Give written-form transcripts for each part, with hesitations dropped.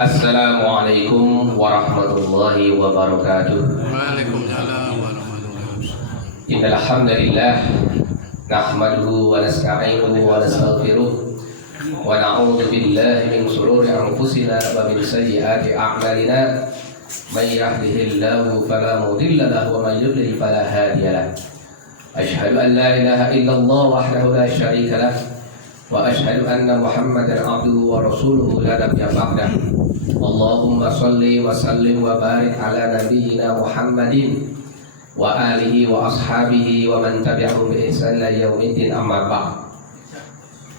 Assalamualaikum warahmatullahi wabarakatuh. Waalaikumsalam warahmatullahi wabarakatuh. Innal hamdalillah nahmaduhu wa nasta'inuhu wa nastaghfiruh wa na'udzu billahi min shururi anfusina wa min sayyiati a'malina. May yahdihillahu fala mudilla lahu wa may yudlil fala hadiya lahu. Asyhadu an la ilaha illallah wahdahu la syarika lah wa asyhadu anna Muhammadan abduhu wa rasuluhu la nabiyya ba'dahu. Allahumma shalli wa sallim wa barik ala nabiyyina Muhammadin wa alihi wa ashabihi wa man tabi'ahum bi ihsan ila yaumiddin, amma ba'd.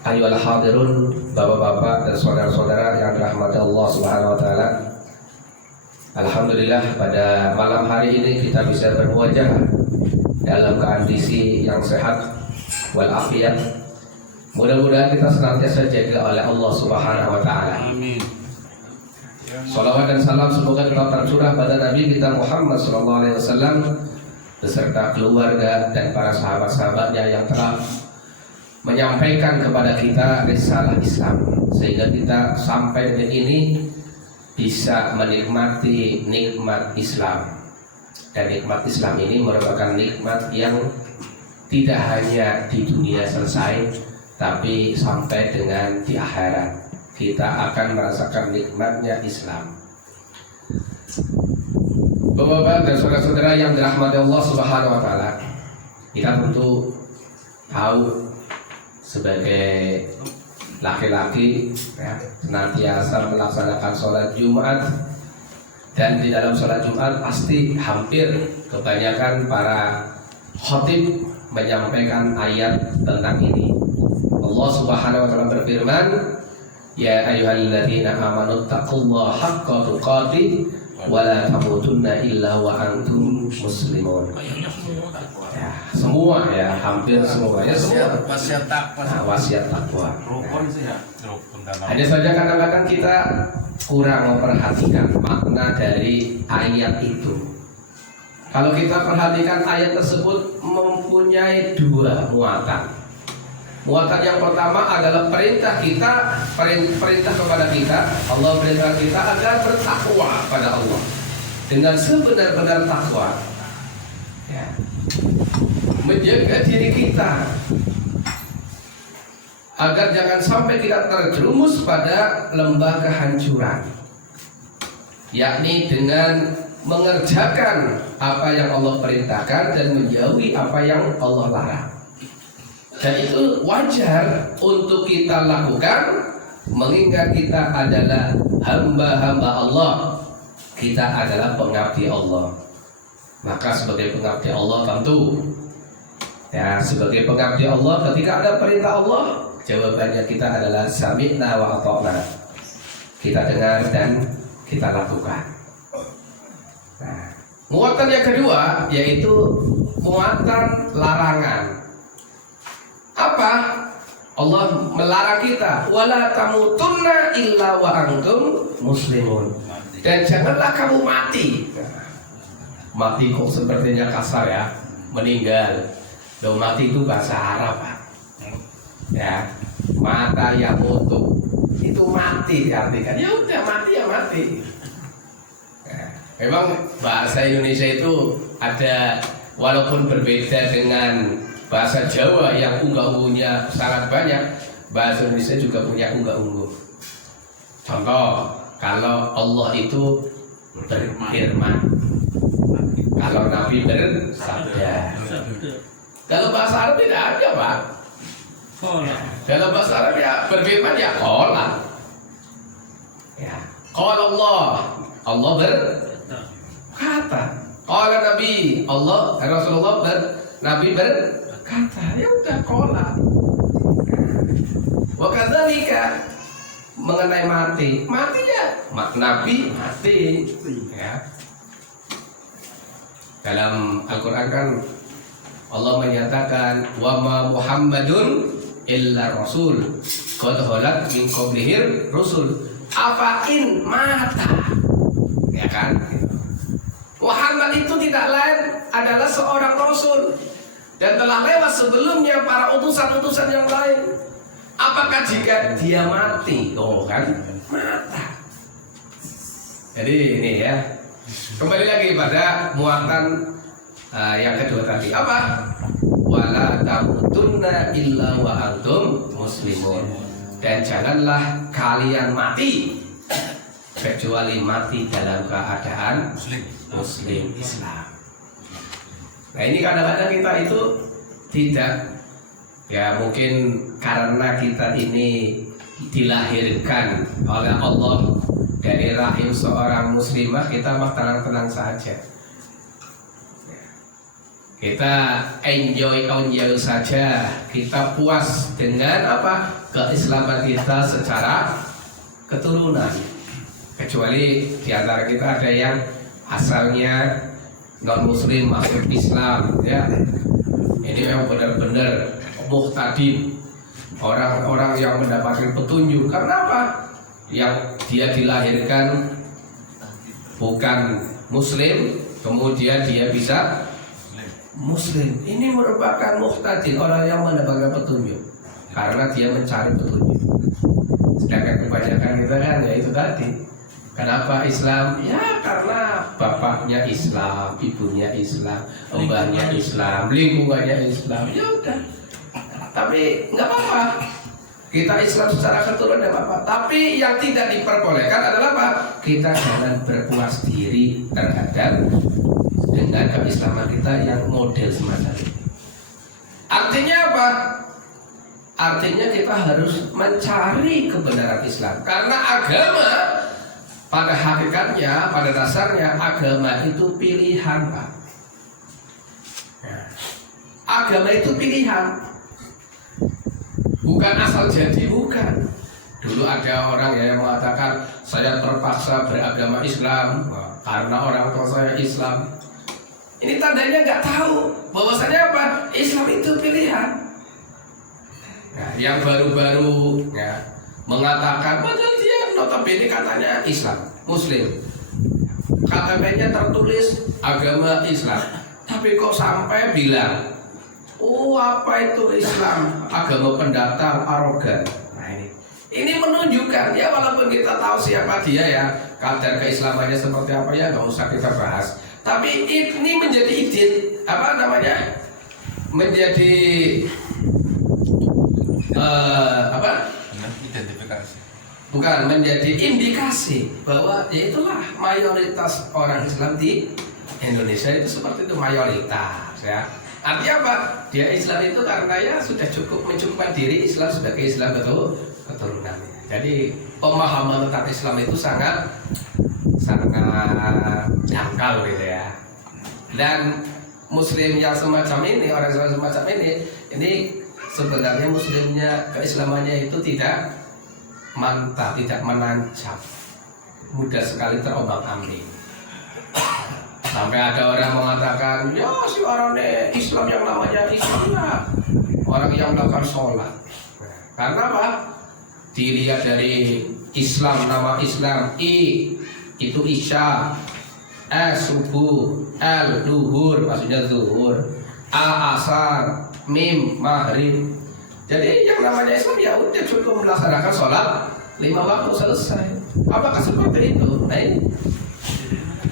Ayyuhal hadirun, bapak-bapak dan saudara-saudara yang dirahmati Allah Subhanahu wa taala. Alhamdulillah pada malam hari ini kita bisa berwajah dalam kondisi yang sehat wal afiat. Mudah-mudahan kita senantiasa jaga oleh Allah Subhanahu wa taala. Amin. Salawat dan salam semoga tetap tercurah pada Nabi kita Muhammad sallallahu alaihi wasallam beserta keluarga dan para sahabat-sahabatnya yang telah menyampaikan kepada kita risalah Islam sehingga kita sampai detik ini bisa menikmati nikmat Islam. Dan nikmat Islam ini merupakan nikmat yang tidak hanya di dunia selesai, tapi sampai dengan di akhirat kita akan merasakan nikmatnya Islam. Bapak-bapak dan saudara-saudara yang dirahmati Allah Subhanahu wa taala, kita tentu tahu sebagai laki-laki ya, senantiasa melaksanakan sholat Jumat. Dan di dalam sholat Jumat pasti hampir kebanyakan para khatib menyampaikan ayat tentang ini. Allah Subhanahu wa taala berfirman, "Ya ayyuhalladzina amanu taqullaha haqqa tuqatih wa la tamutunna illa wa antum muslimun." Ya, semua ya, hampir semua ya, semua Wasiat takwa. nah, wasiat takwa. Rukun sih ya. Hanya saja kadang-kadang kita kurang memperhatikan makna dari ayat itu. Kalau kita perhatikan ayat tersebut mempunyai dua muatan. Muatan yang pertama adalah perintah kepada kita. Allah perintah kita agar bertakwa pada Allah dengan sebenar-benar takwa. Ya. Menjaga diri kita agar jangan sampai kita terjerumus pada lembah kehancuran, yakni dengan mengerjakan apa yang Allah perintahkan dan menjauhi apa yang Allah larang. Dan itu wajar untuk kita lakukan, mengingat kita adalah hamba-hamba Allah. Kita adalah pengabdi Allah. Maka sebagai pengabdi Allah tentu ya, sebagai pengabdi Allah ketika ada perintah Allah, jawabannya kita adalah sami'na wa ata'na. Kita dengar dan kita lakukan. Nah, muatan yang kedua yaitu muatan larangan. Apa? Allah melarang kita, wala tamutunna illa wa antum muslimun. Dan janganlah kamu mati. Mati kok sepertinya kasar ya, meninggal. Loh, mati itu bahasa Arab, Pak. Ya, mata yang utuh itu mati diartikan. Ya udah, mati ya mati. Ya, memang bahasa Indonesia itu ada, walaupun berbeda dengan bahasa Jawa yang unggah-ungguhnya sangat banyak, bahasa Indonesia juga punya unggah-ungguh. Contoh, kalau Allah itu berfirman, kalau Nabi bersabda. Kalau bahasa Arab tidak ada, Pak. Dalam bahasa Arab ya berfirman ya qala. Ya, qala Allah berkata. Qala Nabi, Rasulullah Nabi berkata. Ya udah qala. Wa kadzalika mengenai mati ya Nabi mati. Ya. Dalam Al-Qur'an kan Allah menyatakan wa ma Muhammadun illa rasul qad khalat min qablihir rusul afain mata, ya kan? Muhammad itu tidak lain adalah seorang rasul dan telah lewat sebelumnya para utusan-utusan yang lain. maka jika dia mati, oh kan mata. Jadi ini ya, kembali lagi pada muatan yang kedua tadi apa? Wala tamutunna illa wa antum muslimun. Dan janganlah kalian mati kecuali mati dalam keadaan muslim Islam. Nah ini kadang-kadang kita itu tidak, ya mungkin karena kita ini dilahirkan oleh Allah dari rahim seorang muslimah, kita mah tenang-tenang saja. Kita enjoy saja, kita puas dengan apa? Keislaman kita secara keturunan. Kecuali di antara kita ada yang asalnya non muslim masuk Islam, ya. Ini memang benar-benar muhtadin, orang-orang yang mendapatkan petunjuk. Karena apa? Yang dia dilahirkan bukan muslim, kemudian dia bisa muslim. Ini merupakan muhtadin, orang yang mendapatkan petunjuk karena dia mencari petunjuk. Sedangkan kebanyakan kita kan ya itu tadi. Kenapa Islam? Ya karena bapaknya Islam, ibunya Islam, mbahnya Islam, lingkungannya Islam. Ya udah. Tapi nggak apa-apa. Kita Islam secara keturunan nggak apa-apa. Tapi yang tidak diperbolehkan adalah apa? Kita jangan berpuas diri terhadap dengan keislaman kita yang model semacam ini. Artinya apa? Artinya kita harus mencari kebenaran Islam. Karena agama pada hakikatnya, pada dasarnya agama itu pilihan, Pak. Agama itu pilihan, bukan asal jadi, bukan. Dulu ada orang yang mengatakan saya terpaksa beragama Islam karena orang tua saya Islam. Ini tandanya nggak tahu bahwasanya apa? Islam itu pilihan. Nah, yang baru-baru ya, mengatakan padahal dia notabene katanya Islam, Muslim. KTP-nya tertulis agama Islam, tapi kok sampai bilang, oh apa itu Islam? Agama pendatang, arogan. Nah ini menunjukkan ya, walaupun kita tahu siapa dia ya, kadar keislamannya seperti apa ya, nggak usah kita bahas. Tapi ini menjadi ide, apa namanya? Menjadi apa? Identifikasi. Bukan, menjadi indikasi bahwa ya itulah mayoritas orang Islam di Indonesia itu seperti itu, mayoritas ya. Artinya apa? Dia Islam itu karena ya sudah cukup mencukupkan diri Islam sebagai Islam keturunan. Jadi pemahaman tentang Islam itu sangat jangkau gitu ya. Dan Muslim yang semacam ini, orang Islam semacam ini sebenarnya Muslimnya keislamannya itu tidak mantap, tidak menancap, mudah sekali terombang-ambing. Sampai ada orang mengatakan, ya si orang Islam yang namanya Islam ya orang yang melakukan sholat. Karena apa? Dilihat dari Islam, nama Islam, I itu Isya, S subuh, L duhur, maksudnya zuhur, A asar, Mim maghrib. Jadi yang namanya Islam ya udah cukup melaksanakan sholat 5 waktu selesai. Apakah seperti itu? Nah ini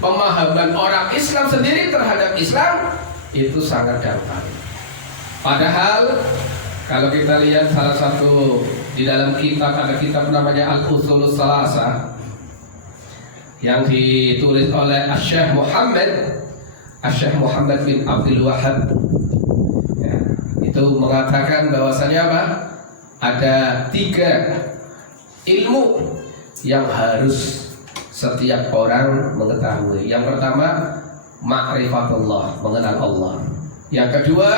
pemahaman orang Islam sendiri terhadap Islam itu sangat dangkal. Padahal kalau kita lihat salah satu di dalam kitab, ada kitab namanya Al-Usulus Salasa yang ditulis oleh Syekh Muhammad bin Abdul Wahab ya, itu mengatakan bahwasanya apa? Ada 3 ilmu yang harus setiap orang mengetahui. Yang pertama, ma'rifatullah, mengenal Allah. Yang kedua,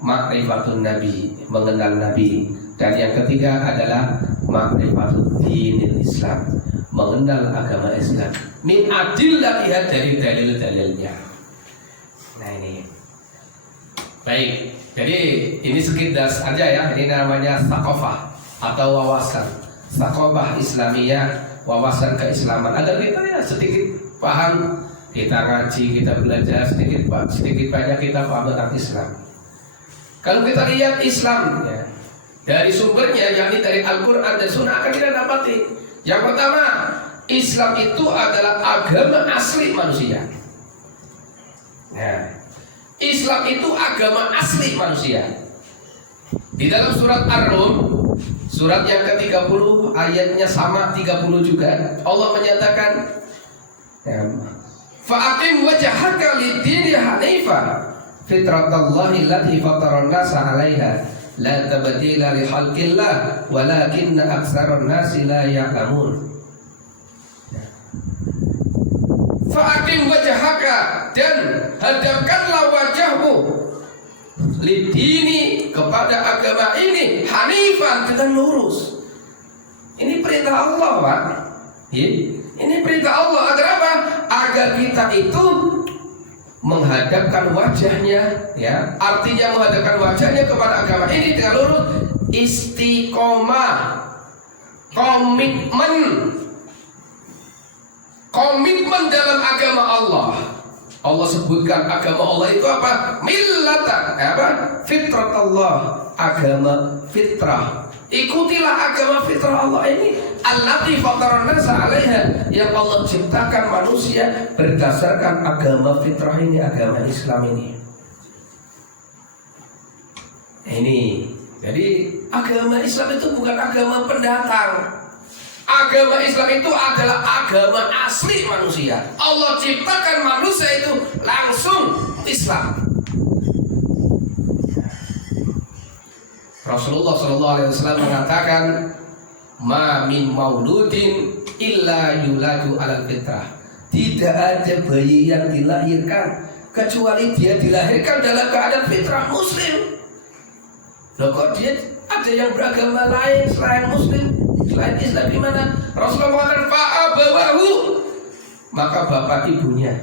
ma'rifatun nabi, mengenal nabi. Dan yang ketiga adalah ma'rifatul dinil Islam, mengenal agama Islam. Min adillatiha, dari dalil-dalilnya. Nah ini baik, jadi ini sekitar saja ya. Ini namanya thaqafah atau wawasan, thaqafah Islamiyah, wawasan keislaman, agar kita ya sedikit paham. Kita ngaji, kita belajar sedikit banyak kita paham tentang Islam. Kalau kita lihat Islam ya, Dari sumbernya, yakni dari Al-Quran dan Sunnah, akan kita dapati. Yang pertama, Islam itu adalah agama asli manusia. Nah, Islam itu agama asli manusia. Di dalam surat Ar-Rum, surat yang ke-30, ayatnya sama 30 juga, Allah menyatakan, fa'aqim wajhaka lid-dini hanifa fitratallahi allati fataran nasa 'alaiha la tabdila li khalqillah walakinna aktsaran nasi la ya'lamun. Fa'aqim wajhaka, dan hadapkanlah wajahmu lidini, kepada agama ini, hanifan, dengan lurus. Ini perintah Allah, Pak. Ini perintah Allah agar apa? Agar kita itu menghadapkan wajahnya, ya. Artinya menghadapkan wajahnya kepada agama ini dengan lurus, istiqomah, komitmen dalam agama Allah. Allah sebutkan agama Allah itu apa? Millatan, apa? Fitrat Allah, agama fitrah. Ikutilah agama fitrah Allah ini, allati fataran nasa 'alaiha, yang Allah ciptakan manusia berdasarkan agama fitrah ini, agama Islam ini. Ini, jadi agama Islam itu bukan agama pendatang. Agama Islam itu adalah agama asli manusia. Allah ciptakan manusia itu langsung Islam. Rasulullah SAW mengatakan, ma min mauludin illa yuladu alal fitrah. Tidak ada bayi yang dilahirkan kecuali dia dilahirkan dalam keadaan fitrah muslim. Loh, kok dia ada yang beragama lain selain muslim, selain Islam, gimana? Rasulullah mengatakan fa'abawahu, maka bapak ibunya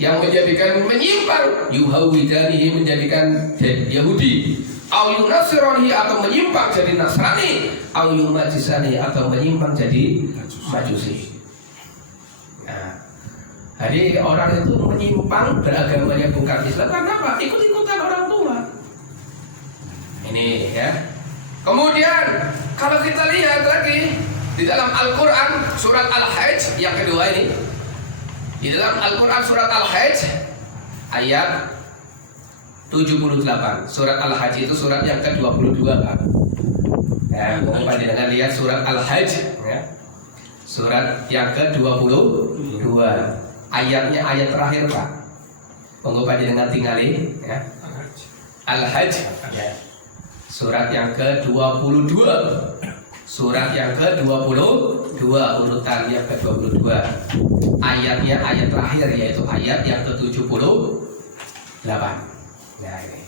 yang menjadikan menyimpang, yuhawidanihi, menjadikan Yahudi, au yunasirani, atau menyimpang jadi Nasrani, au yumajisani, atau menyimpang jadi Majusi. Nah, jadi orang itu menyimpang beragamanya bukan Islam karena apa? Ikut-ikutan orang tua. Ini ya. Kemudian kalau kita lihat lagi di dalam Al-Quran surat Al-Hajj yang kedua ini, di dalam Al-Quran surat Al-Hajj ayat 78. Surat Al-Hajj itu surat yang ke-22, Pak. Ya, Bapak dengan lihat surat Al-Hajj, ya. Surat yang ke-22. Ayatnya ayat terakhir, Pak. Bapak dengan tinggalin, ya. Al-Hajj, ya. Surat yang ke-22. Surat yang ke-22, urutan yang ke-22. Ayatnya ayat terakhir, yaitu ayat yang ke-78. Nah, ini.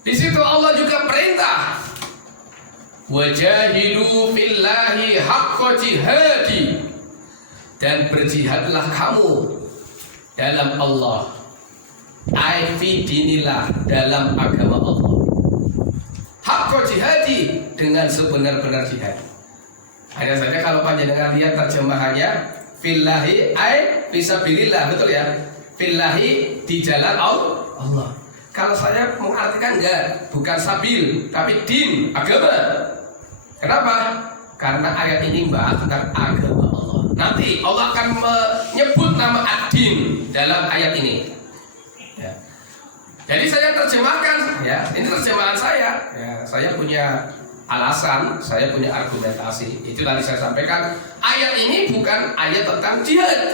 Di situ Allah juga perintah, wajahidu fillahi haqqa jihadi, dan berjihadlah kamu dalam Allah, ai fi dinillah, dalam agama Allah. Haqqa jihadi, dengan sebenar-benar jihad. Hanya saja kalau panjenengan lihat terjemahannya, fillahi ai fisabilillah, betul ya? Fillahi, di jalan Allah. Kalau saya mengartikan enggak, bukan sabil, tapi din, agama. Kenapa? Karena ayat ini membahas tentang agama Allah. Nanti Allah akan menyebut nama ad-din dalam ayat ini. Ya. Jadi saya terjemahkan, ya, ini terjemahan saya. Ya, saya punya alasan, saya punya argumentasi. Itu tadi saya sampaikan. Ayat ini bukan ayat tentang jihad,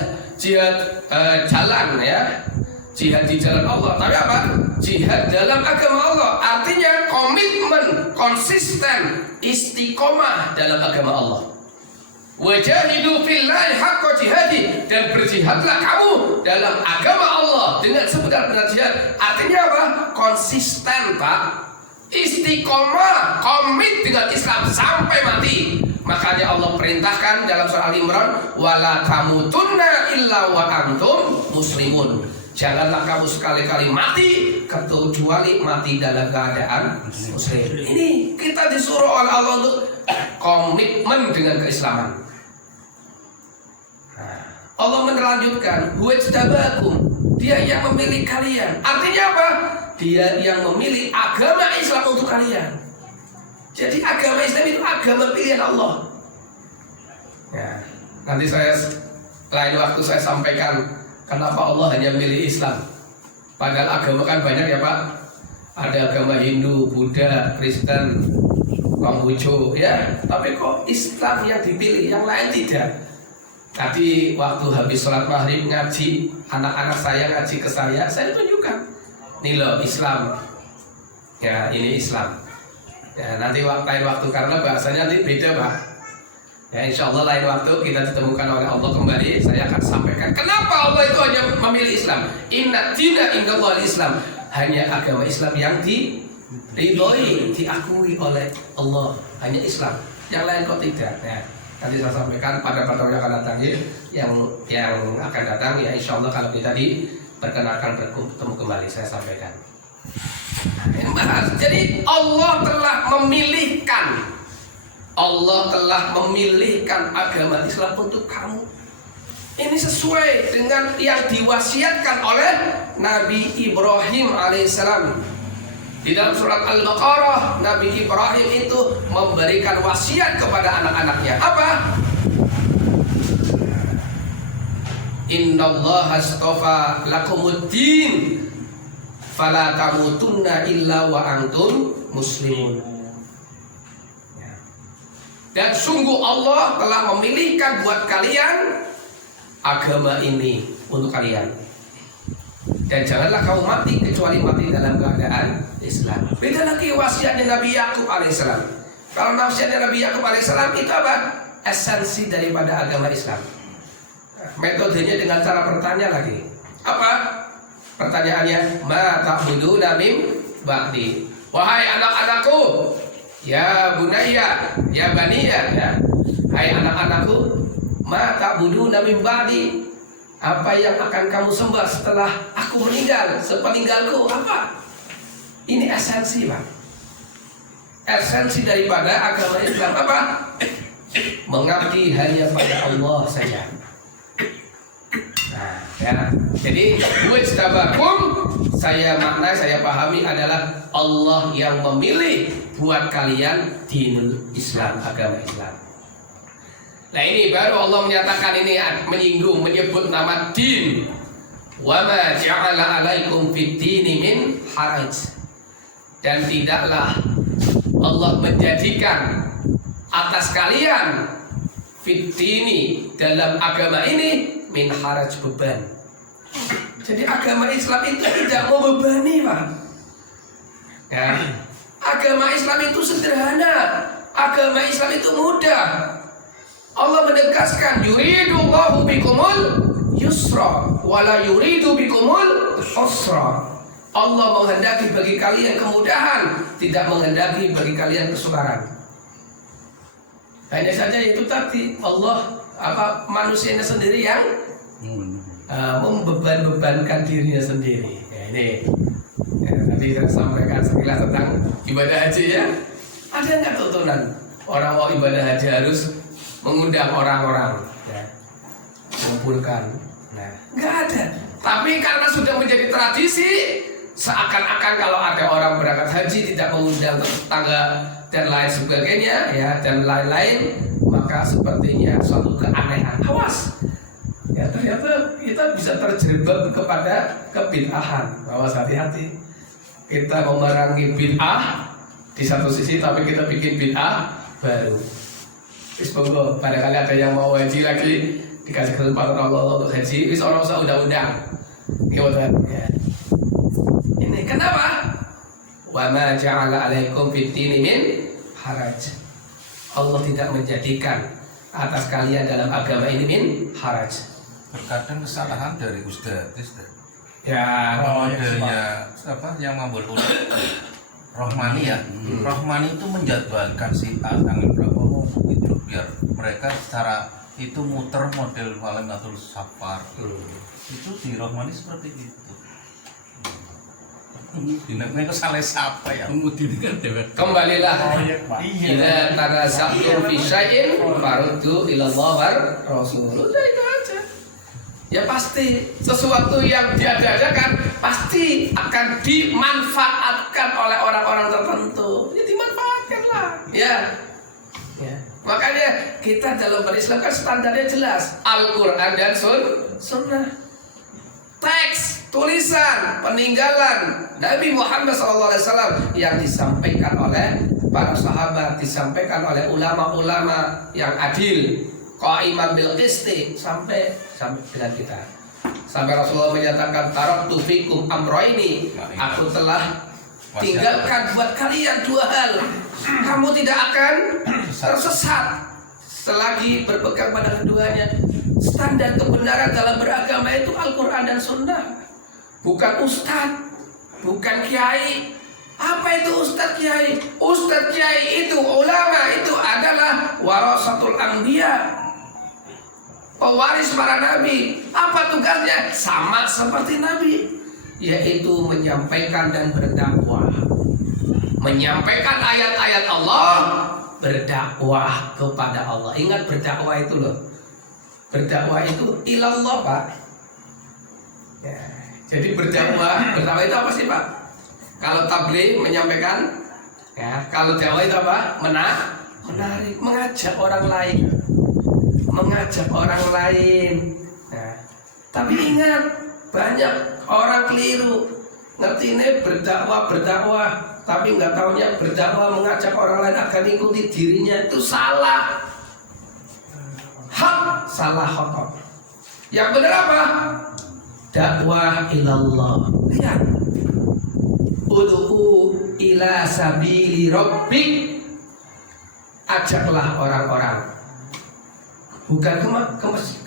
jalan, ya. Jihad di jalan Allah, tapi apa? Jihad dalam agama Allah. Artinya komitmen, konsisten, istiqomah dalam agama Allah. Wajahidu fillahi haqqa jihadi, dan berjihadlah kamu dalam agama Allah dengan sebenar-benar jihad. Artinya apa? Konsisten, Pak. Istiqomah, komit dengan Islam sampai mati. Makanya Allah perintahkan dalam surah Al-Imran, wala tamutunna illa wa antum muslimun. Janganlah kamu sekali-kali mati kecuali mati dalam keadaan muslim. Ini kita disuruh oleh Allah untuk komitmen dengan keislaman. Allah melanjutkan, huwajtabakum, dia yang memilih kalian. Artinya apa? Dia yang memilih agama Islam untuk kalian. Jadi agama Islam itu agama pilihan Allah. Ya, nanti lain waktu saya sampaikan kenapa Allah hanya milih Islam. Padahal agama kan banyak ya Pak. Ada agama Hindu, Buddha, Kristen, Konghucu, ya. Tapi kok Islam yang dipilih, yang lain tidak. Tadi waktu habis sholat maghrib ngaji, anak-anak saya ngaji ke saya tunjukkan. Nih loh Islam. Ya ini Islam. Ya nanti lain waktu karena bahasanya nanti beda Pak. Ya insya Allah lain waktu kita ditemukan oleh Allah kembali, saya akan sampaikan kenapa Allah itu hanya memilih Islam. Inna dina indallah Islam. Hanya agama Islam yang diridhoi, diakui oleh Allah. Hanya Islam. Yang lain kok tidak. Ya. Nanti saya sampaikan pada pertemuan yang akan datang yang akan datang ya insya Allah kalau kita diperkenalkan bertemu kembali saya sampaikan. Jadi Allah telah memilihkan agama Islam untuk kamu. Ini sesuai dengan yang diwasiatkan oleh Nabi Ibrahim alaihissalam. Di dalam surat Al-Baqarah, Nabi Ibrahim itu memberikan wasiat kepada anak-anaknya. Apa? Innallaha astafa lakumuddin fala tamutunna illa wa antum muslimun. Dan sungguh Allah telah memilihkan buat kalian agama ini untuk kalian. Dan janganlah kau mati kecuali mati dalam keadaan Islam. Beda lagi wasiatnya Nabi Yakub alaihissalam. Kalau wasiatnya Nabi Yakub alaihissalam itu apa? Esensi daripada agama Islam. Metodenya dengan cara bertanya lagi. Apa? Pertanyaannya, ma ta'buduna min ba'di. Wahai anak-anakku, ya bunayya, ya baniya, ya. Hai anak-anakku, ma ta'buduna min ba'di. Apa yang akan kamu sembah setelah aku meninggal, sepeninggalku? Apa? Ini esensi Pak. Esensi daripada agama Islam apa? Mengabdi hanya pada Allah saja. Nah, ya. Jadi wajtabakum saya pahami adalah Allah yang memilih buat kalian dinul Islam, agama Islam. Nah ini baru Allah menyatakan ini menyebut nama din. Wa ma ja'ala 'alaikum fid dini min haraj. Dan tidaklah Allah menjadikan atas kalian fid dini dalam agama ini min haraj beban. Jadi agama Islam itu tidak membebani Pak. Ya. Agama Islam itu sederhana. Agama Islam itu mudah. Allah menegaskan yuridullahu bikumul yusra wala yuridu bikumul usra. Allah menghendaki bagi kalian kemudahan, tidak menghendaki bagi kalian kesukaran. Hanya saja itu tadi Allah manusianya sendiri yang membeban-bebankan dirinya sendiri. Ya, ini tadi saya sampaikan sekilas tentang ibadah haji ya. Ada nggak tuntunan orang mau ibadah haji harus mengundang orang-orang, ya, mengumpulkan. Nah, nggak ada. Tapi karena sudah menjadi tradisi, seakan-akan kalau ada orang berangkat haji tidak mengundang tetangga dan lain sebagainya, ya, dan lain-lain, maka sepertinya suatu keanehan. Awas, ya ternyata kita bisa terjebak kepada kebid'ahan. Awas, hati-hati. Kita memerangi bid'ah di satu sisi, tapi kita bikin bid'ah baru. Semoga pada kali ada yang mau haji lagi dikasih kesempatan Allah untuk haji, wis orang usah undang-undang. Gimana? Ya. Ini kenapa? Wa ma ja'ala 'alaikum fid dini min haraj. Allah tidak menjadikan atas kalian dalam agama ini min haraj. Terkadang kesalahan dari Ustaz. Ya, modelnya apa yang membuat Rohmani ya. Rohmani itu menjadwalkan si A tanggal berapa itu biar mereka secara itu muter model Walimatul Safar. Itu di Rohmani seperti itu. Ini salah siapa ya? Kembalilah ila tanaza'tum fi syai'in faruddu ila Allah war Rasul. Udah itu aja. Ya pasti sesuatu yang diadakan pasti akan dimanfaatkan oleh orang-orang tertentu. Ya dimanfaatkan salah. Ya. Makanya kita dalam berislam kan standarnya jelas, Al-Quran dan Sunnah. Teks, tulisan, peninggalan Nabi Muhammad SAW yang disampaikan oleh para sahabat, disampaikan oleh ulama-ulama yang adil, qaiman bil qisti, sampai dengan kita. Sampai Rasulullah menyatakan, taraktu fikum amroini, aku telah tinggalkan buat kalian 2 hal. Kamu tidak akan tersesat selagi berpegang pada keduanya. Standar kebenaran dalam beragama itu Al-Quran dan Sunnah, bukan ustadz, bukan kiai. Apa itu ustadz kiai? Ustadz kiai itu, ulama itu adalah warasatul anbiya, pewaris para nabi. Apa tugasnya? Sama seperti nabi, yaitu menyampaikan dan berdakwah, menyampaikan ayat-ayat Allah, berdakwah kepada Allah. Ingat, berdakwah itu loh, berdakwah itu ilallah, Pak. Ya, jadi berdakwah itu apa sih, Pak? Kalau tabligh menyampaikan, ya. Kalau dakwah itu apa? Menarik, mengajak orang lain, Nah, tapi ingat, banyak orang keliru ngerti ini berdakwah, tapi nggak taunya berdakwah mengajak orang lain agar ikuti dirinya, itu salah. Hak, salah khotob. Yang benar apa? Dakwah ilallah. Lihat, ud'u ila sabili rabbik, ajaklah orang-orang, bukan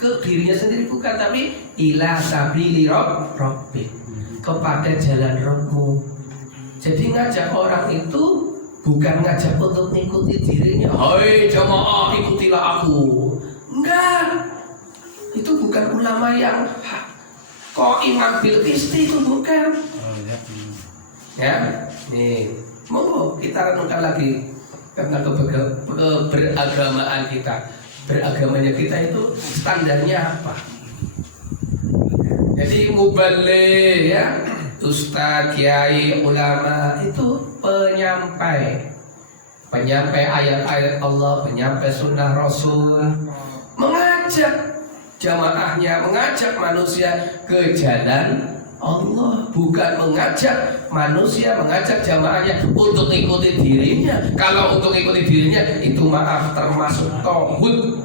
ke dirinya sendiri, bukan, tapi ila sabili rabbik, kepada jalan Rabbmu. Jadi ngajak orang itu bukan ngajak untuk mengikuti dirinya. Hai jamaah, ikutilah aku. Enggak. Itu bukan ulama yang qaiman bil qisti, itu bukan. Ya, nih, monggo kita renungkan lagi tentang keberagamaan kita. Beragamanya kita itu standarnya apa? Jadi mubaligh, ya, ustadz, kiai, ulama itu penyampai ayat-ayat Allah, penyampai sunnah Rasul, mengajak jamaahnya, mengajak manusia ke jalan Allah, bukan mengajak manusia, mengajak jamaahnya untuk ikuti dirinya. Kalau untuk ikuti dirinya itu, maaf, termasuk tauhid.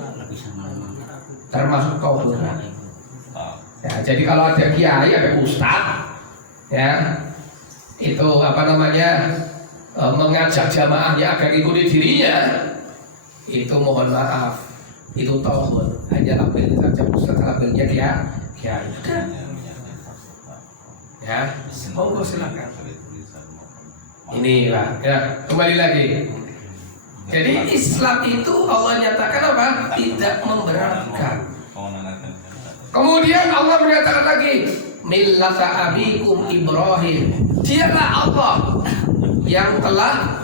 Ya, jadi kalau ada kiai, ada ustadz, ya, itu mengajak jamaahnya agar ikuti dirinya, itu mohon maaf, itu tauhid. Hanya ambil saja ustadz, ambilnya kiai. Ya, monggo silakan. Ini Pak, ya, kembali lagi. Jadi Islam itu Allah nyatakan apa? Tidak memberatkan. Kemudian Allah menyatakan lagi, millata abikum Ibrahim. Dialah Allah yang telah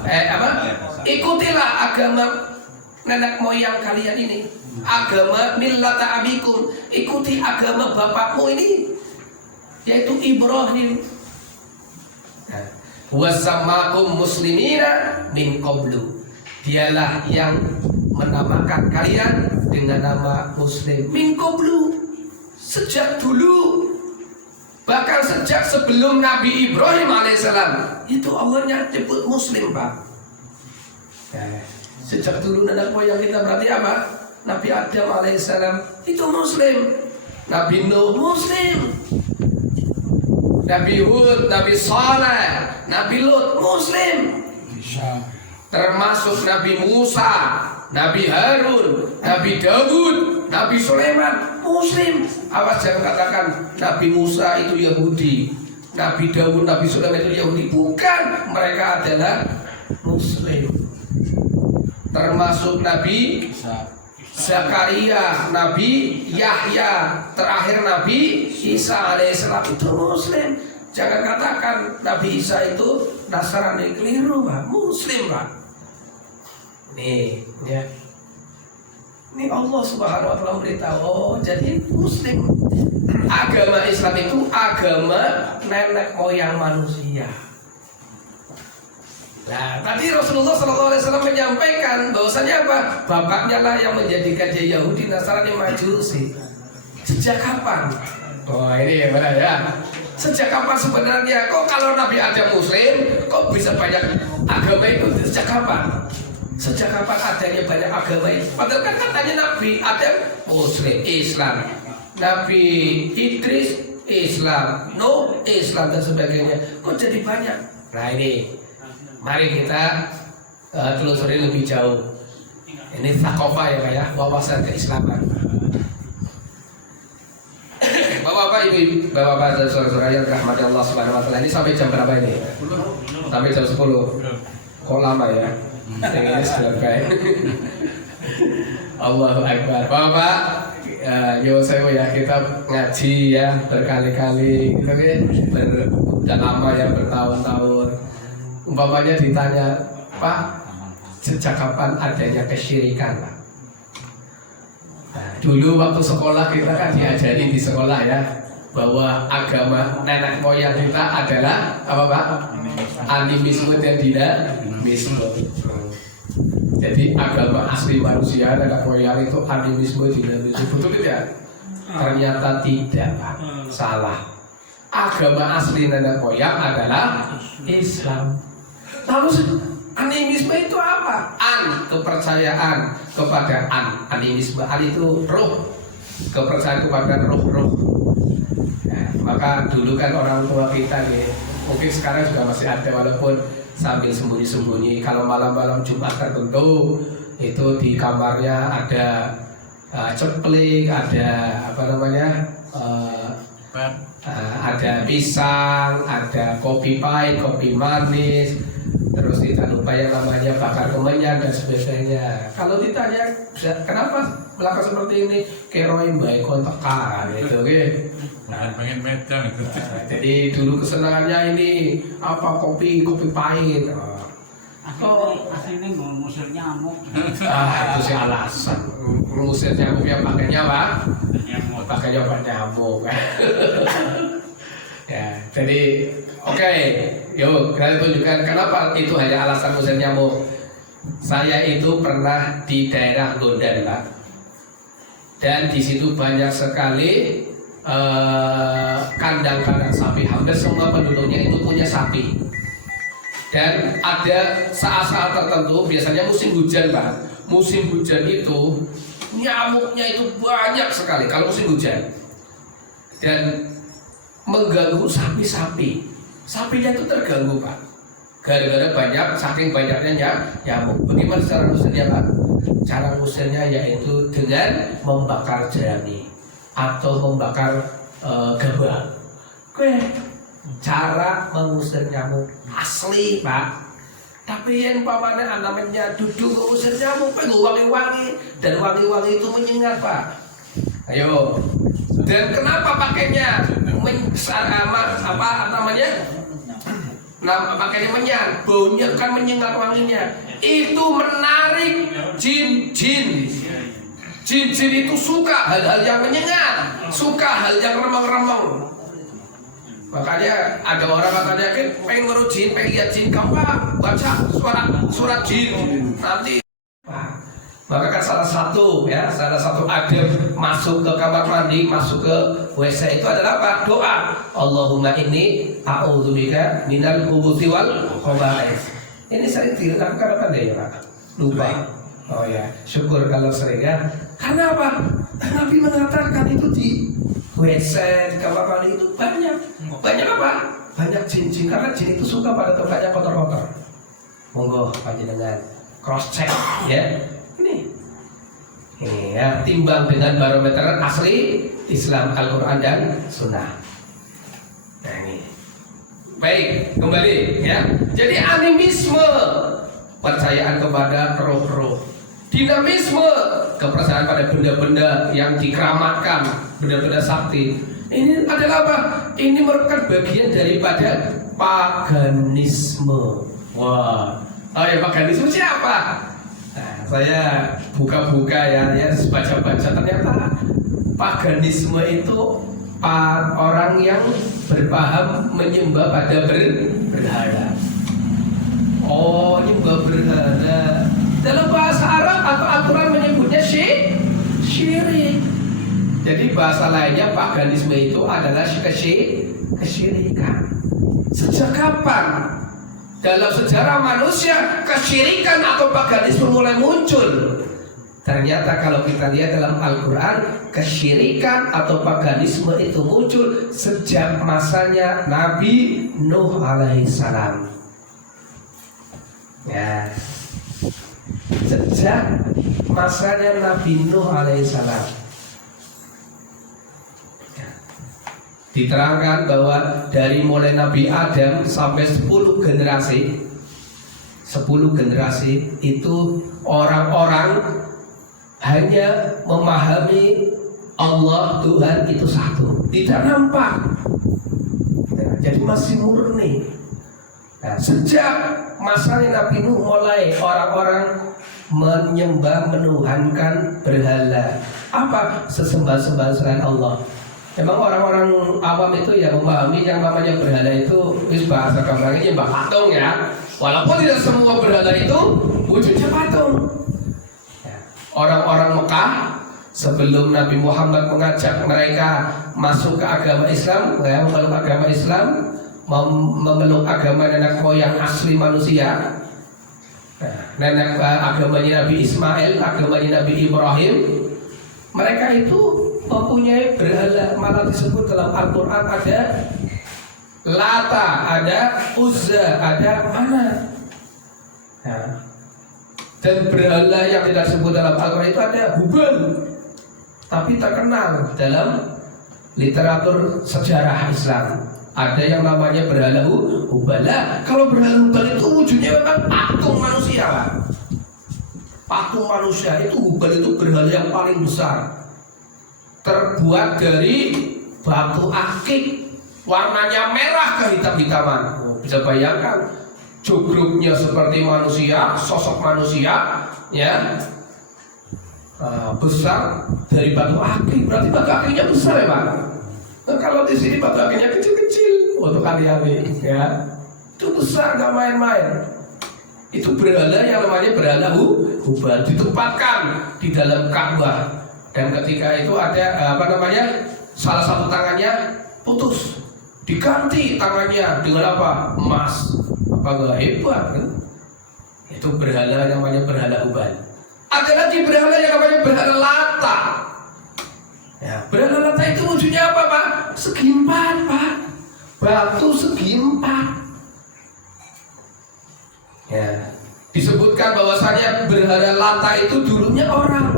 ikutilah agama nenek moyang kalian ini. Agama millata abikum, ikuti agama bapakmu ini, yaitu Ibrahim. Wasamakum muslimina min qablu. Dialah yang menamakan kalian dengan nama Muslim min qablu, sejak dulu, bahkan sejak sebelum Nabi Ibrahim alaihissalam itu Allah nyebut Muslim, Pak. Sejak dulu nenek moyang kita berarti apa? Nabi Adam alaihissalam itu Muslim, Nabi Nuh Muslim, Nabi Hud, Nabi Saleh, Nabi Lut Muslim, termasuk Nabi Musa, Nabi Harun, Nabi Dawud, Nabi Sulaiman Muslim. Awas jangan katakan Nabi Musa itu Yahudi, Nabi Dawud, Nabi Sulaiman itu Yahudi. Bukan, mereka adalah Muslim. Termasuk Nabi Zakaria, Nabi Yahya, terakhir Nabi Isa alaihissalam itu Muslim. Jangan katakan Nabi Isa itu Nasrani, keliru, Pak. Muslim, Pak. Nih, ya. Ini Allah Subhanahu wa taala beritahu, oh, jadi Muslim. Agama Islam itu agama nenek moyang manusia. Nah, tadi Rasulullah SAW menyampaikan bahwasanya apa? Bapaknya lah yang menjadikan dia Yahudi, Nasrani, Majusi. Sejak kapan? Oh ini gimana ya? Sejak kapan sebenarnya? Kok kalau Nabi Adam Muslim, kok bisa banyak agama itu? Sejak kapan? Sejak kapan adanya banyak agama itu? Padahal kan katanya Nabi Adam Muslim, Islam, Nabi Idris Islam, Nuh Islam dan sebagainya. Kok jadi banyak? Nah ini, mari kita telusuri lebih jauh. Ini thaqafah ya Pak ya, wawasan keislaman. Bapak-bapak, ibu, bapak-bapak dan saudara-saudara yang dirahmati Allah Subhanahu wa taala, ini sampai jam berapa ini? Sampai jam 10. Kok lama ya? Ini selesai. Allahu Akbar. Bapak, yo saya ya kita ngaji ya berkali-kali, kita udah lama ya bertahun-tahun. Umpamanya ditanya, Pak, sejak kapan adanya kesyirikan, Pak? Nah, dulu waktu sekolah kita kan diajari di sekolah ya bahwa agama nenek moyang kita adalah apa Pak? Animisme dan dinamisme. Jadi agama asli manusia nenek moyang itu animisme, dinamisme, betul tidak? Ternyata tidak Pak, salah. Agama asli nenek moyang adalah Islam. Lalu animisme itu apa? Kepercayaan kepada animisme. Itu roh, kepercayaan kepada roh-roh. Nah, maka dulu kan orang tua kita nih, mungkin sekarang juga masih ada walaupun sambil sembunyi-sembunyi. Kalau malam-malam Jumat tertentu itu di kamarnya ada ceplik, ada apa namanya? Ada pisang, ada kopi pahit, kopi manis, terus tidak lupa yang namanya bakar kemenyan dan sebagainya. Kalau ditanya kenapa melakukan seperti ini, keroin baik kontekan gitu, pengen medan gitu. Jadi dulu kesenangannya ini apa kopi pahit. Aslinya ngusir nyamuk. Itu sih alasan. Ngusir nyamuknya pakainya apa? Pakainya obat nyamuk. Ya, jadi oke, yuk kita tunjukkan kenapa itu hanya alasan ngusir nyamuk. Saya itu pernah di daerah Gondan, Pak. Dan di situ banyak sekali kandang-kandang sapi. Hampir semua penduduknya itu punya sapi. Dan ada saat-saat tertentu, biasanya musim hujan Pak. Musim hujan itu nyamuknya itu banyak sekali kalau musim hujan. Dan mengganggu sapi-sapi. Sapinya itu terganggu Pak. Gara-gara banyak, saking banyaknya nyamuk. Bagaimana cara ngusirnya Pak? Cara ngusirnya yaitu dengan membakar jerami atau membakar gabah. Cara mengusir nyamuk asli Pak. Tapi yang pamannya namanya duduk mengusir nyamuk, wangi-wangi, dan wangi-wangi itu menyengat Pak. Ayo. Dan kenapa pakainya apa namanya? Pakainya menyan, baunya kan menyengat wanginya. Itu menarik jin-jin. Jin-jin itu suka hal-hal yang menyengat, suka hal yang remeng-remeng. Makanya ada orang katanya kan pengen ngurus jin, pengen lihat jin, kamu baca surat jin nanti. Maka kan salah satu adab masuk ke kamar mandi, masuk ke WC itu adalah apa? Doa. Allahumma inni a'udzubika minal khubuthi wal khaba'ith. Ini sering dilakukan apa enggak ya Pak? Lupa. Oh ya, syukur kalau sering ya. Karena apa? Nabi mengatakan itu di WC, di kamar mandi itu banyak apa? Banyak jin-jin, karena jin itu suka pada tempatnya kotor-kotor. Monggo panjenengan cross check ya. Ini ya, timbang dengan barometer asli Islam, Al-Quran dan Sunnah. Nah ini. Baik, kembali ya. Jadi animisme, percayaan kepada roh-roh. Dinamisme, kepercayaan pada benda-benda yang dikeramatkan, benda-benda sakti. Ini adalah apa? Ini merupakan bagian daripada paganisme. Wah, oh ya, paganisme siapa? Nah, saya buka-buka ya baca-baca, ternyata paganisme itu orang yang berpaham menyembah pada berhala. Oh, nyembah berhala. Dalam bahasa Arab atau Al-Quran menyebutnya syirik. Jadi bahasa lainnya paganisme itu adalah kesyirikan. Sejak kapan dalam sejarah manusia kesyirikan atau paganisme mulai muncul? Ternyata kalau kita lihat dalam Al-Quran, kesyirikan atau paganisme itu muncul sejak masanya Nabi Nuh alaihissalam. Ya, sejak masanya Nabi Nuh alaihissalam. Diterangkan bahwa dari mulai Nabi Adam sampai 10 generasi itu orang-orang hanya memahami Allah Tuhan itu satu, tidak nampak. Jadi masih murni. Nah, sejak masanya Nabi Nuh mulai orang-orang menyembah, menuhankan berhala. Apa? Sesembah-sembah selain Allah. Memang orang-orang awam itu yang memahami yang namanya berhala itu bahasa gambarnya nyembah patung ya. Walaupun tidak semua berhala itu wujudnya patung. Orang-orang Mekah sebelum Nabi Muhammad mengajak mereka masuk ke agama Islam, memeluk agama Islam, memeluk agama nenek moyang asli manusia, nenek agamanya Nabi Ismail, agamanya Nabi Ibrahim. Mereka itu mempunyai berhala, malah disebut dalam Al-Quran ada Lata, ada Uzza, ada Manat. Dan berhala yang tidak disebut dalam Al-Quran itu ada Hubal, tapi terkenal dalam literatur sejarah Islam. Ada yang namanya berhala Hubal. Kalau berhala Hubal itu wujudnya memang patung manusia, Pak. Patung manusia itu Hubal itu berhala yang paling besar, terbuat dari batu akik, warnanya merah kehitam-hitaman. Bisa bayangkan, jogroknya seperti manusia, sosok manusia, ya, besar dari batu akik. Berarti batu akiknya besar ya Pak. Nah, kalau di sini batu akiknya kecil-kecil untuk kali-kali, ya, itu besar, nggak main-main. Itu berhala yang namanya berhala Hubal, ditempatkan di dalam Ka'bah. Dan ketika itu ada salah satu tangannya putus, diganti tangannya dengan apa? Emas. Apa gak hebat kan? Itu berhala namanya berhala Hubal. Ada lagi berhala yang namanya berhala Lata. Ya, berhala Lata itu wujudnya apa Pak? Segi empat Pak, batu segi empat. Ya, disebutkan bahwasanya berhala Lata itu dulunya orang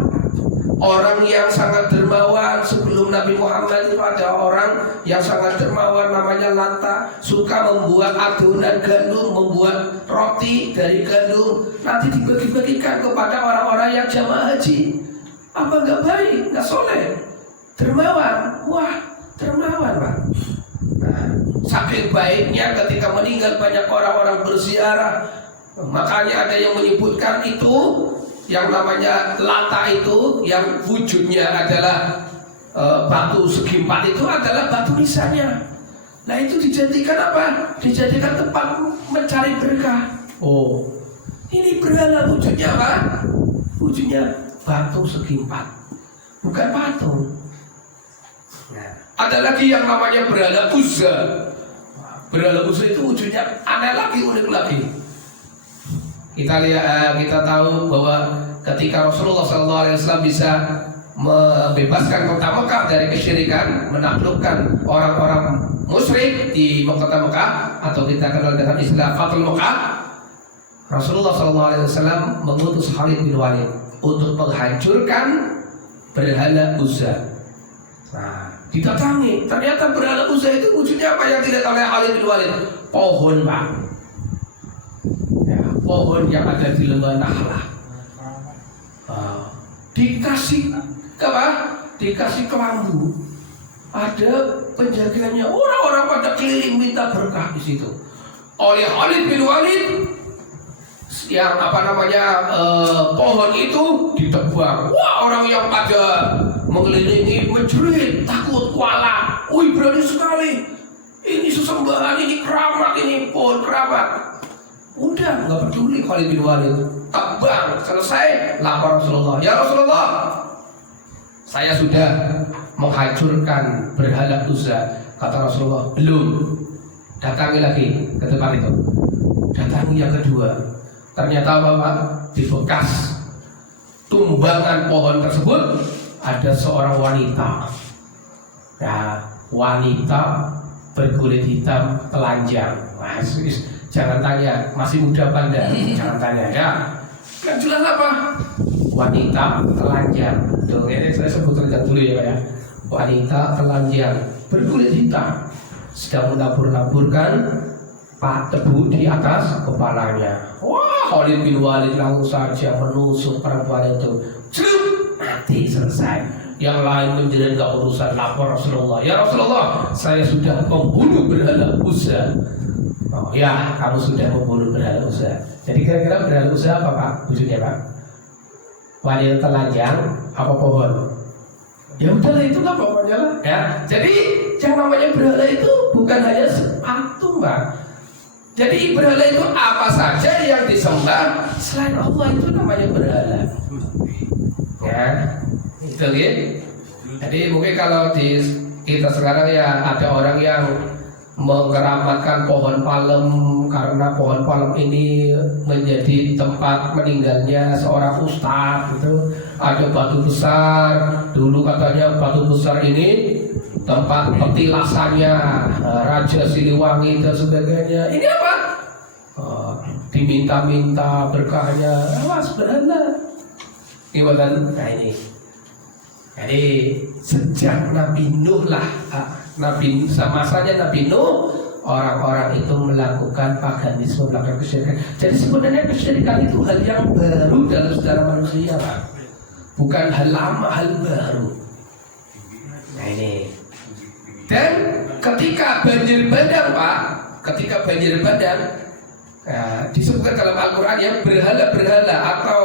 yang sangat dermawan. Sebelum Nabi Muhammad itu ada orang yang sangat dermawan namanya Lata, suka membuat adonan gandum, membuat roti dari gandum, nanti dibagi-bagikan kepada orang-orang yang jamaah haji. Apa nggak baik, nggak soleh, dermawan, wah dermawan Pak. Nah, saking baiknya ketika meninggal banyak orang-orang berziarah. Makanya ada yang menyebutkan itu yang namanya Lata itu yang wujudnya adalah batu segi empat itu adalah batu nisannya. Nah itu dijadikan apa? Dijadikan tempat mencari berkah. Oh, ini berhala wujudnya apa? Wujudnya batu segi empat, bukan patung. Nah, ada lagi yang namanya berhala Uzza. Berhala Uzza itu wujudnya aneh lagi, unik lagi. Kita lihat, kita tahu bahwa ketika Rasulullah SAW bisa membebaskan kota Mekah dari kesyirikan, menaklukkan orang-orang musyrik di kota Mekah atau kita kenal dengan istilah Fathul Mekah, Rasulullah SAW mengutus Khalid bin Walid untuk menghancurkan berhala Uzza. Nah, didatangi, ternyata berhala Uzza itu wujudnya apa yang tidak oleh Khalid bin Walid? Pohon Pak. Pohon yang ada di lembah Nahlah. Dikasih apa? Dikasih kelambu. Ada penjaganya. Orang-orang pada keliling minta berkah di situ. Oleh Khalid bin Walid yang pohon itu ditebang. Wah, orang yang pada mengelilingi menjerit, takut, kualat. Wih, berani sekali. Ini sesembahan, ini keramat, ini pohon keramat. Udah nggak peduli Khalid bin Walid, tebang selesai, lapor Rasulullah. Ya Rasulullah, saya sudah menghancurkan berhala Uzza. Kata Rasulullah, belum. Datangi lagi ke tempat itu. Datangi yang kedua. Ternyata apa Pak? Di bekas tumbangan pohon tersebut ada seorang wanita. Ya, wanita berkulit hitam telanjang. Jangan tanya, masih muda apa enggak? Jangan tanya ya. Yang jelas apa? Wanita telanjang. Tuh, ini saya sebut telanjang dulu ya Pak ya. Wanita telanjang berkulit hitam sedang menabur-naburkan tebu di atas kepalanya. Wah, Khalid bin Walid langsung saja menusuk perempuan itu. Mati, selesai. Yang lain menjerit gak urusan, lapor Rasulullah. Ya Rasulullah, saya sudah membunuh berhala Uzza. Oh ya, kamu sudah membunuh berhala Uzza. Jadi kira-kira berhala Uzza apa Pak? Wujudnya Pak? Wanita telanjang apa pohon? Ya udahlah, itu lah pokoknya lah. Ya, jadi yang namanya berhala itu bukan hanya patung Pak. Jadi berhala itu apa saja yang disembah selain Allah itu namanya berhala. Ya, itu ya. Jadi mungkin kalau di kita sekarang ya ada orang yang mengeramatkan pohon palem karena pohon palem ini menjadi tempat meninggalnya seorang ustadz gitu. Ada batu besar, dulu katanya batu besar ini tempat petilasannya Raja Siliwangi dan sebagainya. Ini apa? Diminta-minta berkahnya. Awas berhala. Nah ini. Jadi sejak Nabi Nuh lah, masanya Nabi Nuh, orang-orang itu melakukan paganisme, melakukan kesyirikan. Jadi sebenarnya kesyirikan itu hal yang baru dalam sejarah manusia, Pak. Bukan hal lama, hal baru. Nah ini. Dan ketika banjir bandang Pak, disebutkan dalam Al-Quran ya, berhala-berhala atau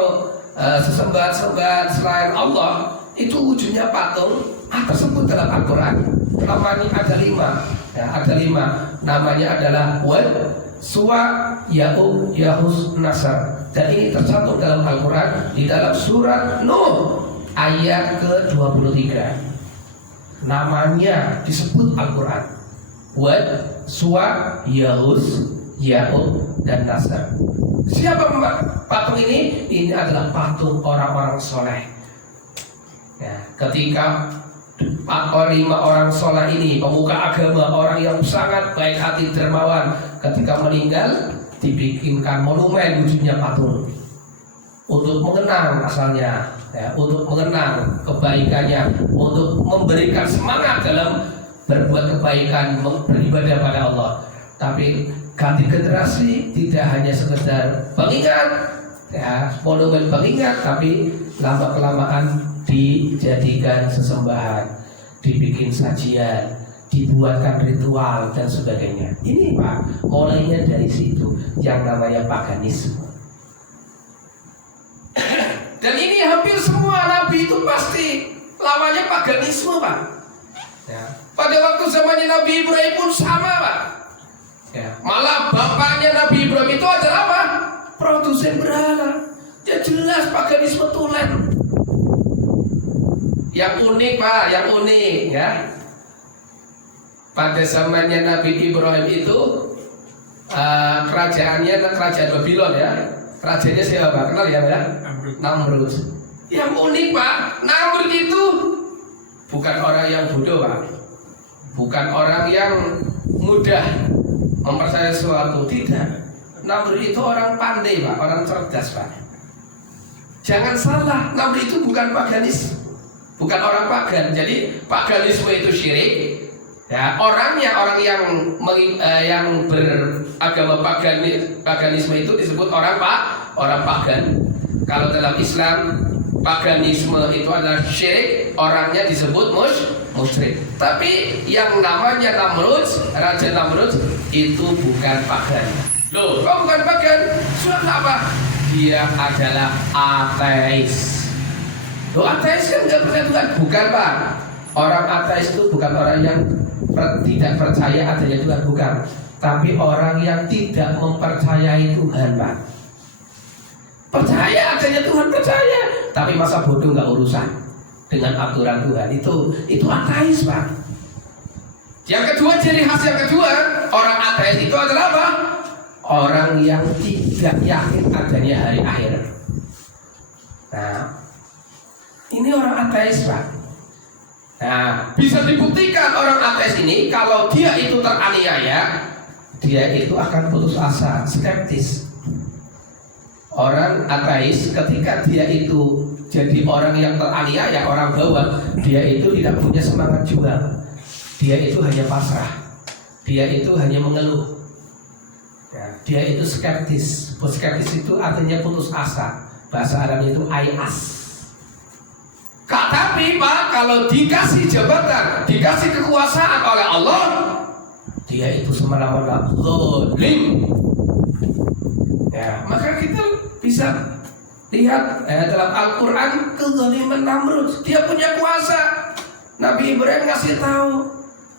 sesembahan-sembahan selain Allah itu wujudnya patung tersebut dalam Al-Quran. Namanya ada 5, ya, ada 5. Namanya adalah Wad, Suwa, Ya'ub, Yahus, Nasr. Dan ini tercantum dalam Al-Quran di dalam surat Nuh ayat ke-23. Namanya disebut Al-Quran Wad, Suwa, Yahus, Ya'ub, dan Nasr. Siapa patung ini? Ini adalah patung orang-orang soleh. Ya, ketika 5 orang soleh ini, pemuka agama, orang yang sangat baik hati, dermawan, ketika meninggal dibikinkan monumen wujudnya patung untuk mengenang asalnya, ya, untuk mengenang kebaikannya, untuk memberikan semangat dalam berbuat kebaikan, beribadah pada Allah. Tapi ganti generasi tidak hanya sekedar pengingat, ya, monumen pengingat, tapi lama kelamaan dijadikan sesembahan, dibikin sajian, dibuatkan ritual dan sebagainya. Ini Pak, mulainya dari situ yang namanya paganisme. Dan ini hampir semua nabi itu pasti lamanya paganisme Pak. Ya. Pada waktu zamannya Nabi Ibrahim pun sama Pak. Ya. Malah bapaknya Nabi Ibrahim itu adalah apa? Produsen berhala. Ya jelas paganisme tulen. Yang unik Pak, yang unik ya. Pada zamannya Nabi Ibrahim itu kerajaannya kerajaan Babylon ya. Kerajaannya siapa? Kenal ya Pak? Namrud. Yang unik Pak, Namrud itu bukan orang yang bodoh Pak. Bukan orang yang mudah mempercayai sesuatu, tidak. Namrud itu orang pandai Pak, orang cerdas Pak. Jangan salah, Namrud itu bukan paganis. Bukan orang pagan. Jadi paganisme itu syirik. Ya, orangnya orang yang beragama paganisme itu disebut orang pagan. Kalau dalam Islam paganisme itu adalah syirik, orangnya disebut musyrik. Tapi yang namanya Namrud, Raja Namrud itu bukan pagan. Loh, kok bukan pagan? Soal apa? Dia adalah ateis. Loh, ateis kan nggak percaya Tuhan? Bukan Pak. Orang ateis itu bukan orang yang tidak percaya adanya Tuhan, bukan. Tapi orang yang tidak mempercayai Tuhan, Pak. Percaya adanya Tuhan, percaya, tapi masa bodoh nggak urusan dengan aturan Tuhan, itu ateis, Pak. Yang kedua, ciri khas yang kedua orang ateis itu adalah apa? Orang yang tidak yakin adanya hari akhir. Nah, ini orang ateis, Pak. Nah, bisa dibuktikan orang ateis ini kalau dia itu teraniaya, dia itu akan putus asa, skeptis. Orang ateis ketika dia itu jadi orang yang teraniaya, orang bawah, dia itu tidak punya semangat juang. Dia itu hanya pasrah. Dia itu hanya mengeluh. Ya, dia itu skeptis. Skeptis itu artinya putus asa. Bahasa Arabnya itu ayas. Tapi Pak, kalau dikasih jabatan, dikasih kekuasaan oleh Allah, dia itu semena-mena zalim. Ya, maka kita bisa lihat dalam Al-Quran kezaliman Namrud. Dia punya kuasa. Nabi Ibrahim ngasih tahu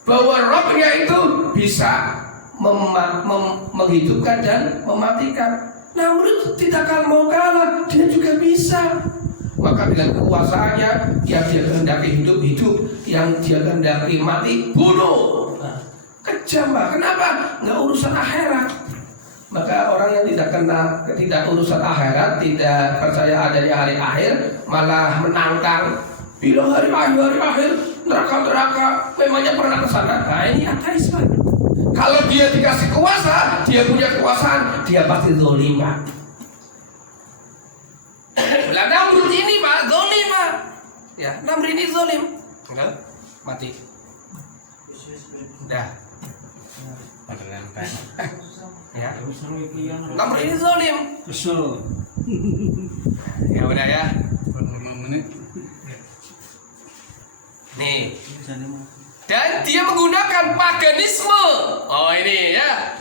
bahwa Rabbnya itu bisa menghidupkan dan mematikan. Namrud tidak akan mau kalah, dia juga bisa. Maka dengan kekuasaannya, yang dia kehendaki hidup, yang dia kehendaki mati, bunuh. Kejam, Pak. Kenapa? Nggak urusan akhirat. Maka orang yang tidak urusan akhirat, tidak percaya adanya hari akhir, malah menantang bilang hari akhir, neraka, memangnya pernah ke sana. Nah, ini ateis, Pak. Kalau dia dikasih kuasa, dia punya kekuasaan, dia pasti zalim, Pak. Lah Namrud ini, Pak, zalim, Pak. Ya, Namrud ini zalim. Enggak, mati. Dah. Ya. Namrud ini zalim. Kesel. Ya udah ya. 5 menit. Nih. Dan dia menggunakan paganisme. Oh ini ya.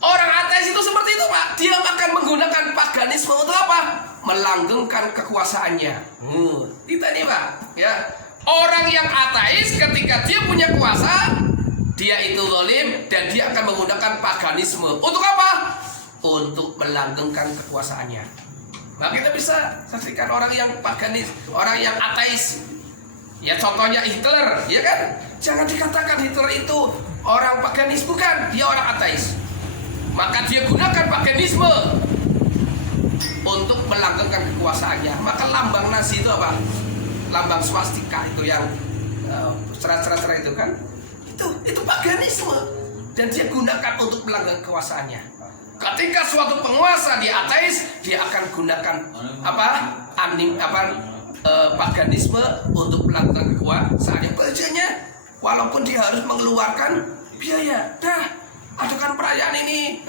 Orang ateis itu seperti itu, Pak. Dia akan menggunakan paganisme untuk apa? Melanggengkan kekuasaannya. Kita nih, Pak. Ya. Orang yang ateis ketika dia punya kuasa, dia itu zalim dan dia akan menggunakan paganisme. Untuk apa? Untuk melanggengkan kekuasaannya. Nah, kita bisa saksikan orang yang paganis, orang yang ateis. Ya contohnya Hitler, ya kan? Jangan dikatakan Hitler itu orang paganis, bukan, dia orang ateis. Maka dia gunakan paganisme untuk melanggengkan kekuasaannya. Maka lambang Nazi itu apa? Lambang swastika itu yang cerah-cerah itu kan? Itu paganisme dan dia gunakan untuk melanggengkan kekuasaannya. Ketika suatu penguasa dia ateis, dia akan gunakan paganisme untuk melakukan kekuasaannya. Kerjanya walaupun dia harus mengeluarkan biaya. Adakan perayaan ini,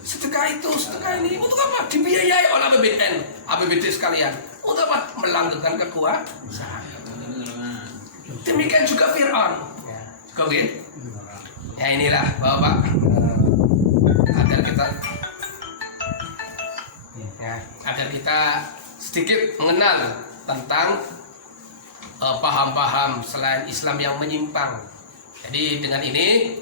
sedekah ini untuk apa? Dibiayai oleh APBD sekalian. Untuk apa? Melanggengkan kekuasaan. Demikian juga Fir'aun. Oke. Ya inilah Bapak, agar kita sedikit mengenal tentang paham-paham selain Islam yang menyimpang. Jadi dengan ini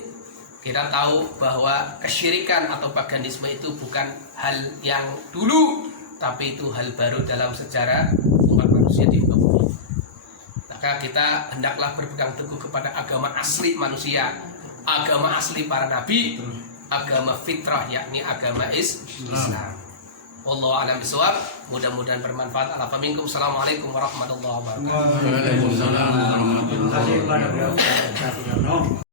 kita tahu bahwa kesyirikan atau paganisme itu bukan hal yang dulu, tapi itu hal baru dalam sejarah umat manusia di muka bumi. Maka kita hendaklah berpegang teguh kepada agama asli manusia, agama asli para nabi, agama fitrah, yakni agama Islam. Wallahu a'lam bishawab. Mudah-mudahan bermanfaat. Assalamualaikum warahmatullahi wabarakatuh. Waalaikumsalam warahmatullahi wabarakatuh.